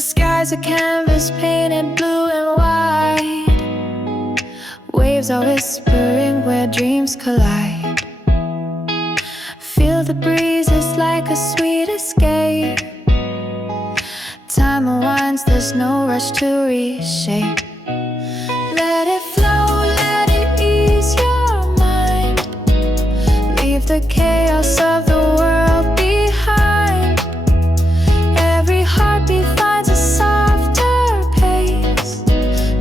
sky's a canvas painted blue and white. Waves are whispering where dreams collide. Feel the breeze, it's like a sweet escape. Time unwinds, there's no rush to reshape. Let it flow, let it ease your mind. Leave the chaos of the world behind. Every heartbeat finds a softer pace.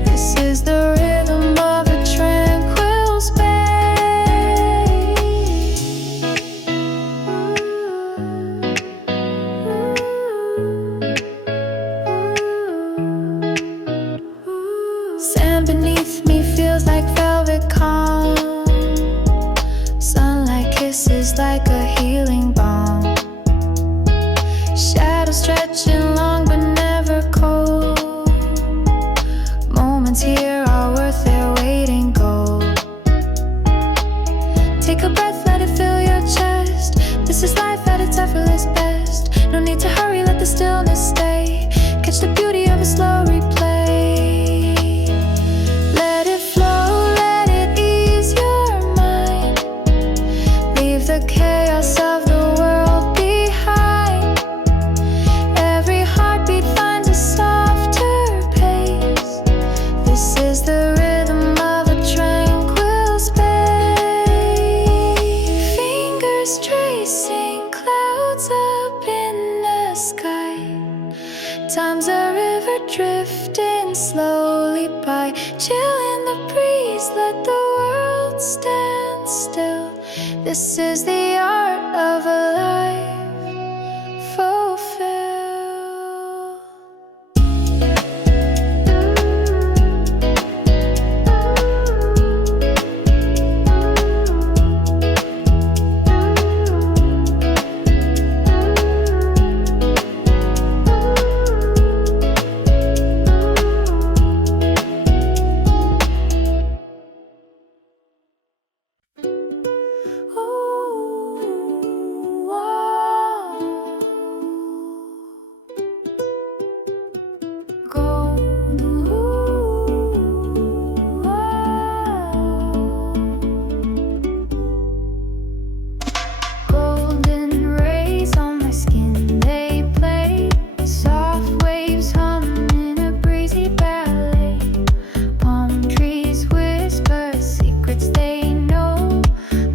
This is the rhythm of a tranquil space. Sand beneath me feels like velvet calm. Sunlight kisses like a healing balm. Shadows stretching long but never cold. Moments here are worth their weight in gold. Take a breath, let it fill your chest. This is life at its effortless best. No need to hurry, let the stillness stay. Catch the beauty of a slow replay. Let it flow, let it ease your mind. Leave the chaos of the world behind. Every heartbeat finds a softer pace. This is the rhythm of a tranquil space. Fingers tracing clouds up in the sky. Time's a river drifting slowly by. Chill in the breeze, let the world stand still. This is the art of a life fulfilled. Ooh, wow. Gold, ooh, wow. Golden rays on my skin, they play. Soft waves hum in a breezy ballet. Palm trees whisper secrets they know.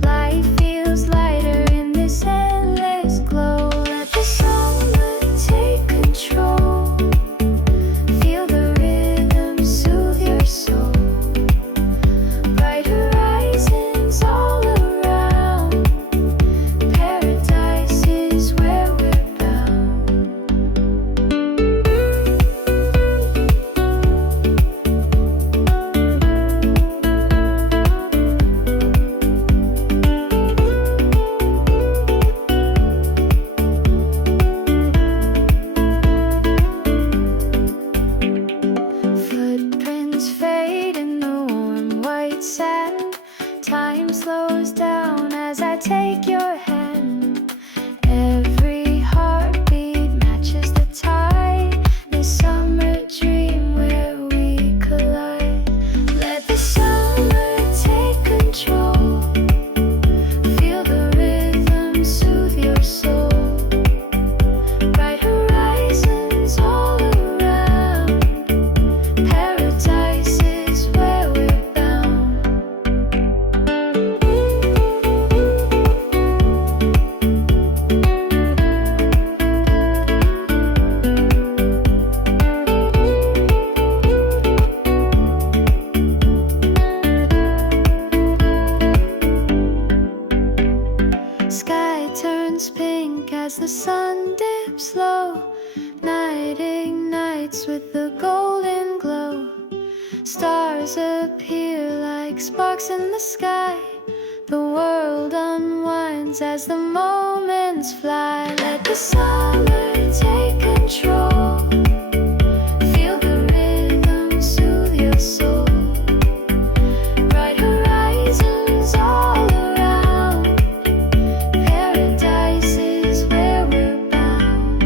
Life feels lighter in this endless glow. Let the summer take control. Feel the rhythm soothe your soul. Bright horizons all around. Paradise is where we're bound. Footprints fade in the warm white sand. Time slows down as I take your hand. Every heartbeat matches the tide. This summer dream where we collide. Let the summer take control. Feel the rhythm soothe your soul. Bright horizons all around. Paradise is where we're bound. Sky turns pink as the sun dips low. Night ignites with the golden glow. Stars appear like sparks in the sky. The world unwinds as the moments fly. Let the summer take control. Feel the rhythm soothe your soul. Bright horizons all around. Paradise is where we're bound.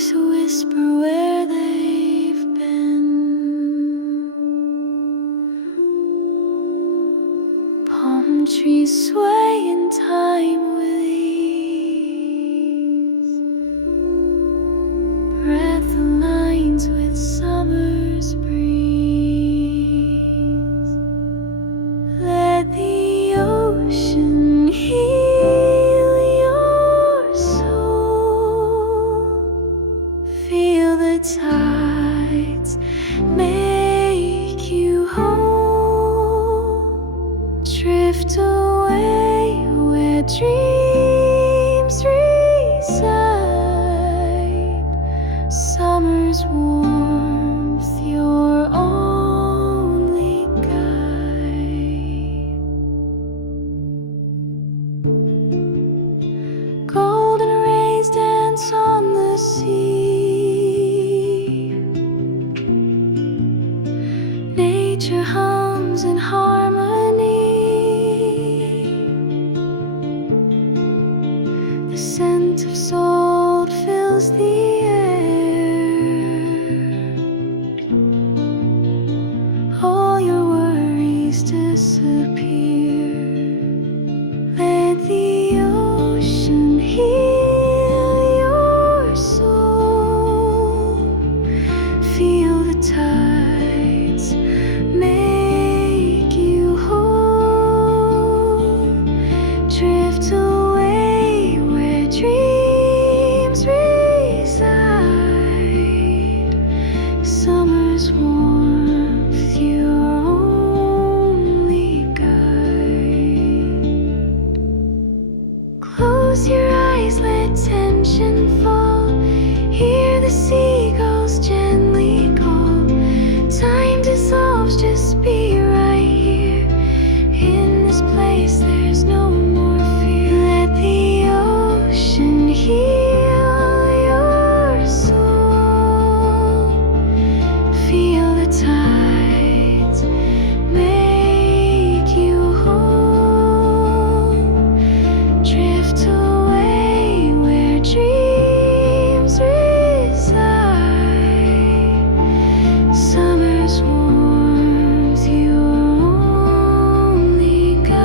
leaves whisper where they've been. Palm trees sway in time with ease. Breath aligns with summer's breeze. Let the ocean heal your soul. Feel the tides make you whole. Drift away where dreams reside. Summer's warmth, your only guide. Golden rays dance on the sea. Nature hums in harmony. The scent of salt fills the air. All your worries disappear. Let the ocean heal your soul. Feel the tides make you whole. Drift away where dreams reside. Summer's warmth, your only guide. Close your eyes, let tension fall. Hear the seagulls gently call. Time dissolves, just be right here. In this place, there's no more fear. Let the ocean heal your soul. Feel the tides make you whole. Drift away where dreams reside. Summer's warmth, your only guide.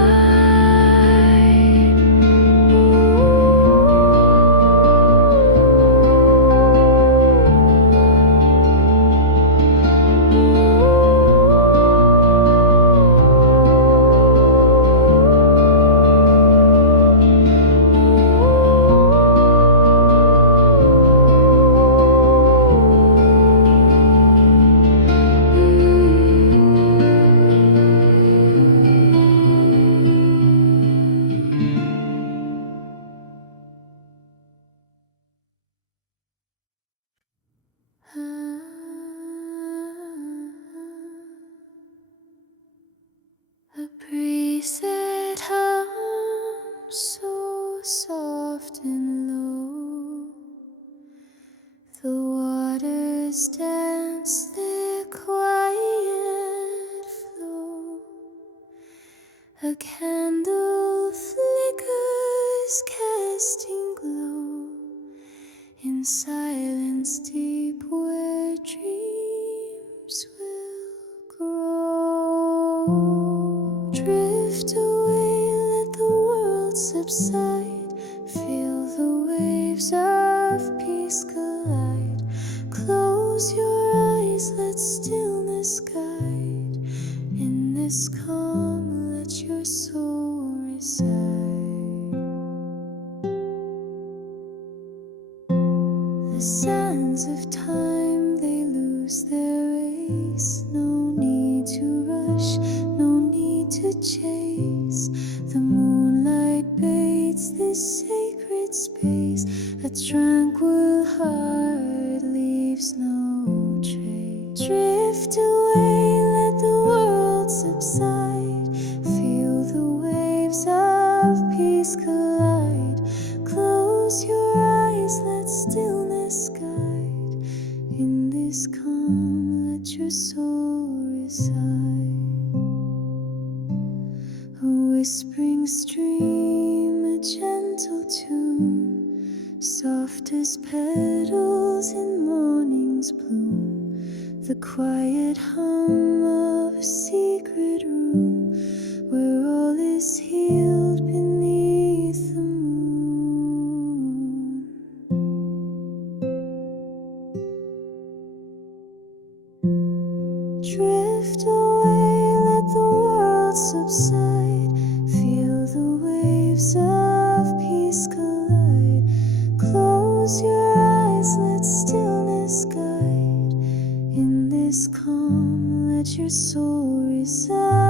A breeze that hums so soft and low. The waters dance their quiet flow. A candle flickers, casting glow in silence deep where dreams will grow. Drift away, let the world subside. Feel the waves of peace collide. Close your eyes, let stillness guide. In this calm, let your soul reside. The sands of time, they lose their race. No need to rush, no need to chase. The moonlight bathes this sacred space. A tranquil heart leaves no trace. Drift away, let the world subside. Feel the waves of peace collide. Close your eyes, let stillness guide. In this calm, let your soul reside. A whispering stream, a gentle tune, soft as petals fields in morning's bloom, the quiet hum of a secret room where all is healed beneath the moon. Drift away, let the world subside, feel the waves of peace collide. Close your eyes, let stillness guide. In this calm, let your soul reside.